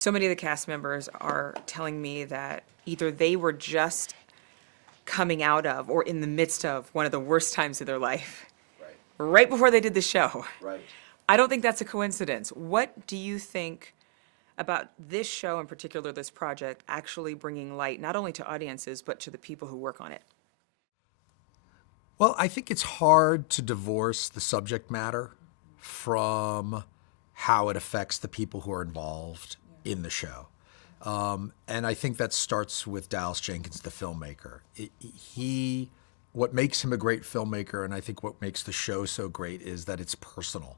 So many of the cast members are telling me that either they were just coming out of or in the midst of one of the worst times of their life Right, right before they did the show. right. I don't think that's a coincidence. What do you think about this show, in particular, this project, actually bringing light not only to audiences, but to the people who work on it? Well, I think it's hard to divorce the subject matter from how it affects the people who are involved in the show. And I think that starts with Dallas Jenkins, the filmmaker. What makes him a great filmmaker, and I think what makes the show so great, is that it's personal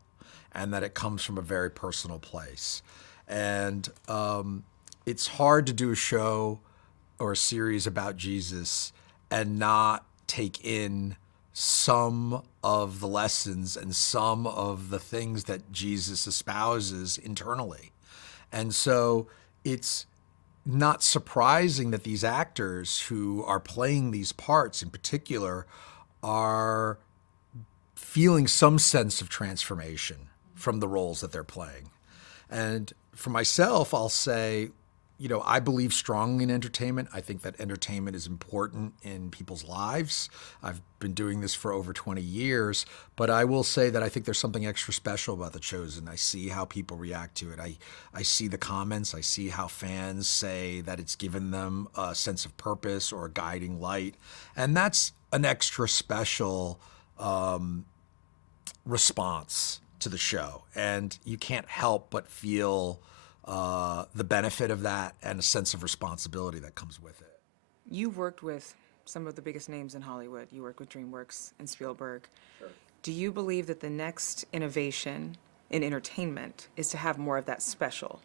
and that it comes from a very personal place. And it's hard to do a show or a series about Jesus and not take in some of the lessons and some of the things that Jesus espouses internally. And so it's not surprising that these actors who are playing these parts in particular are feeling some sense of transformation from the roles that they're playing. And for myself, I'll say, I believe strongly in entertainment. I think that entertainment is important in people's lives. I've been doing this for over 20 years, but I will say that I think there's something extra special about The Chosen. I see how people react to it. I see the comments. I see how fans say that it's given them a sense of purpose or a guiding light. And that's an extra special response to the show. And you can't help but feel the benefit of that and a sense of responsibility that comes with it. You worked with some of the biggest names in Hollywood. You worked with DreamWorks and Spielberg. Sure. Do you believe that the next innovation in entertainment is to have more of that special,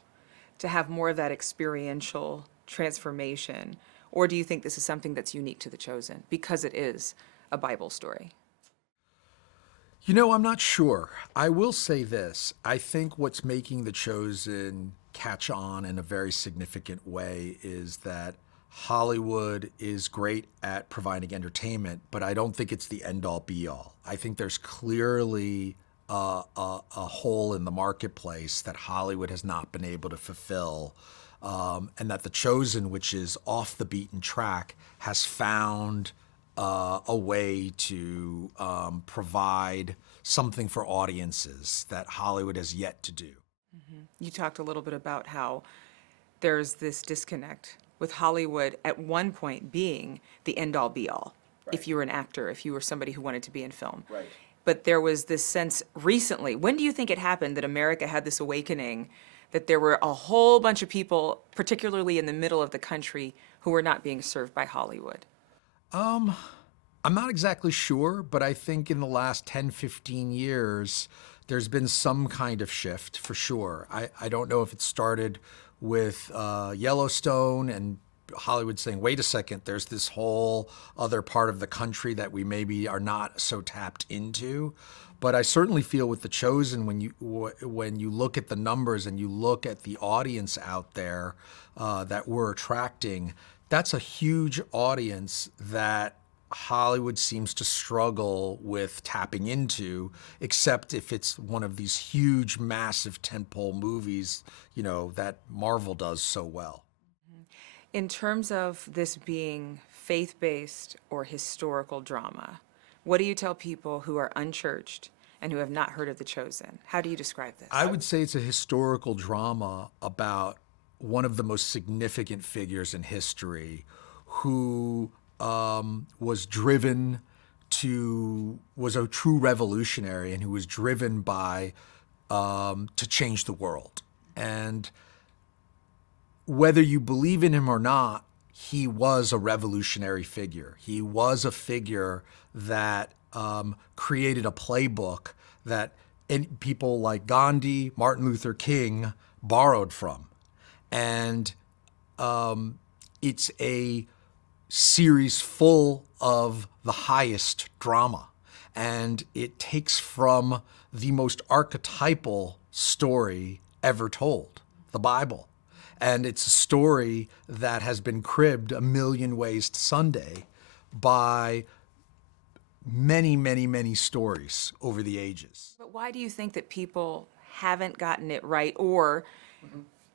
to have more of that experiential transformation? Or do you think this is something that's unique to The Chosen because it is a Bible story? I'm not sure. I will say this. I think what's making The Chosen catch on in a very significant way is that Hollywood is great at providing entertainment, but I don't think it's the end-all be-all. I think there's clearly a hole in the marketplace that Hollywood has not been able to fulfill, and that The Chosen, which is off the beaten track, has found a way to provide something for audiences that Hollywood has yet to do. You talked a little bit about how there's this disconnect with Hollywood at one point being the end-all be-all. Right. If you were an actor, if you were somebody who wanted to be in film. Right. But there was this sense recently, when do you think it happened that America had this awakening that there were a whole bunch of people, particularly in the middle of the country, who were not being served by Hollywood? I'm not exactly sure, but I think in the last 10, 15 years, there's been some kind of shift for sure. I don't know if it started with Yellowstone and Hollywood saying, wait a second, there's this whole other part of the country that we maybe are not so tapped into. But I certainly feel with The Chosen, when you look at the numbers and you look at the audience out there that we're attracting, that's a huge audience that Hollywood seems to struggle with tapping into, except if it's one of these huge, massive tentpole movies, that Marvel does so well. In terms of this being faith-based or historical drama, what do you tell people who are unchurched and who have not heard of The Chosen? How do you describe this? I would say it's a historical drama about one of the most significant figures in history who was a true revolutionary and who was driven by to change the world. And whether you believe in him or not, he was a revolutionary figure. He was a figure that created a playbook that people like Gandhi, Martin Luther King borrowed from. And it's a series full of the highest drama. And it takes from the most archetypal story ever told, the Bible. And it's a story that has been cribbed a million ways to Sunday by many, many, many stories over the ages. But why do you think that people haven't gotten it right or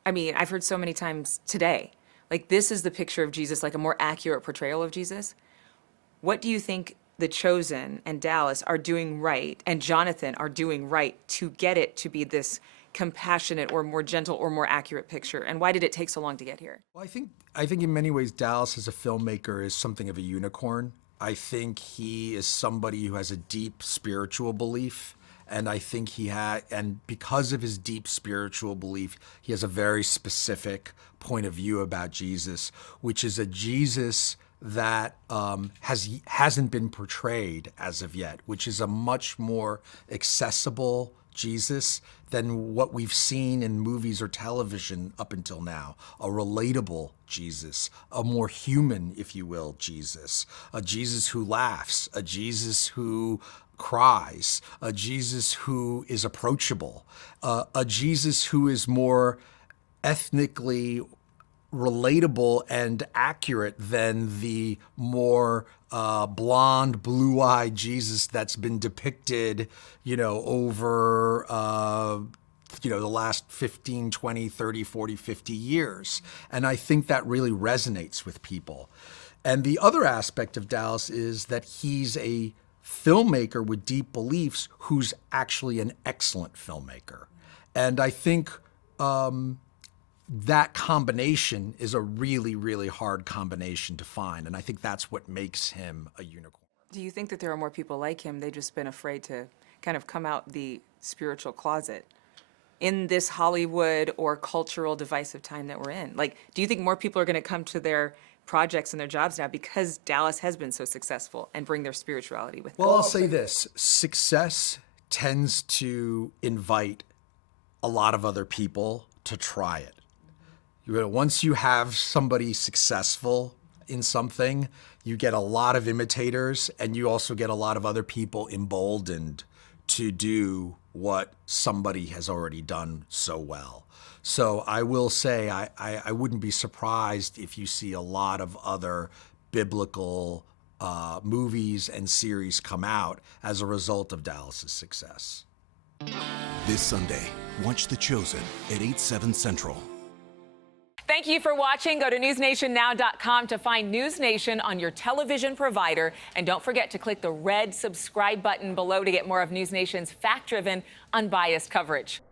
I mean, I've heard so many times today, like, this is the picture of Jesus, like a more accurate portrayal of Jesus. What do you think The Chosen and Dallas are doing right, and Jonathan are doing right to get it to be this compassionate or more gentle or more accurate picture? And why did it take so long to get here? Well, I think in many ways Dallas as a filmmaker is something of a unicorn. I think he is somebody who has a deep spiritual belief, and I think and because of his deep spiritual belief, he has a very specific point of view about Jesus, which is a Jesus that hasn't been portrayed as of yet, which is a much more accessible Jesus than what we've seen in movies or television up until now. A relatable Jesus, a more human, if you will, Jesus. A Jesus who laughs, a Jesus who cries, a Jesus who is approachable, a Jesus who is more ethnically relatable and accurate than the more blonde, blue-eyed Jesus that's been depicted, over, the last 15, 20, 30, 40, 50 years. And I think that really resonates with people. And the other aspect of Dallas is that he's a filmmaker with deep beliefs who's actually an excellent filmmaker. And I think that combination is a really, really hard combination to find. And I think that's what makes him a unicorn. Do you think that there are more people like him? They've just been afraid to kind of come out the spiritual closet in this Hollywood or cultural divisive time that we're in. Like, do you think more people are going to come to their projects and their jobs now because Dallas has been so successful and bring their spirituality with them? Well, I'll say this. Success tends to invite a lot of other people to try it. Once you have somebody successful in something, you get a lot of imitators, and you also get a lot of other people emboldened to do what somebody has already done so well. So I will say I wouldn't be surprised if you see a lot of other biblical movies and series come out as a result of Dallas's success. This Sunday, watch The Chosen at 8/7 Central. Thank you for watching. Go to newsnationnow.com to find NewsNation on your television provider. And don't forget to click the red subscribe button below to get more of NewsNation's fact-driven, unbiased coverage.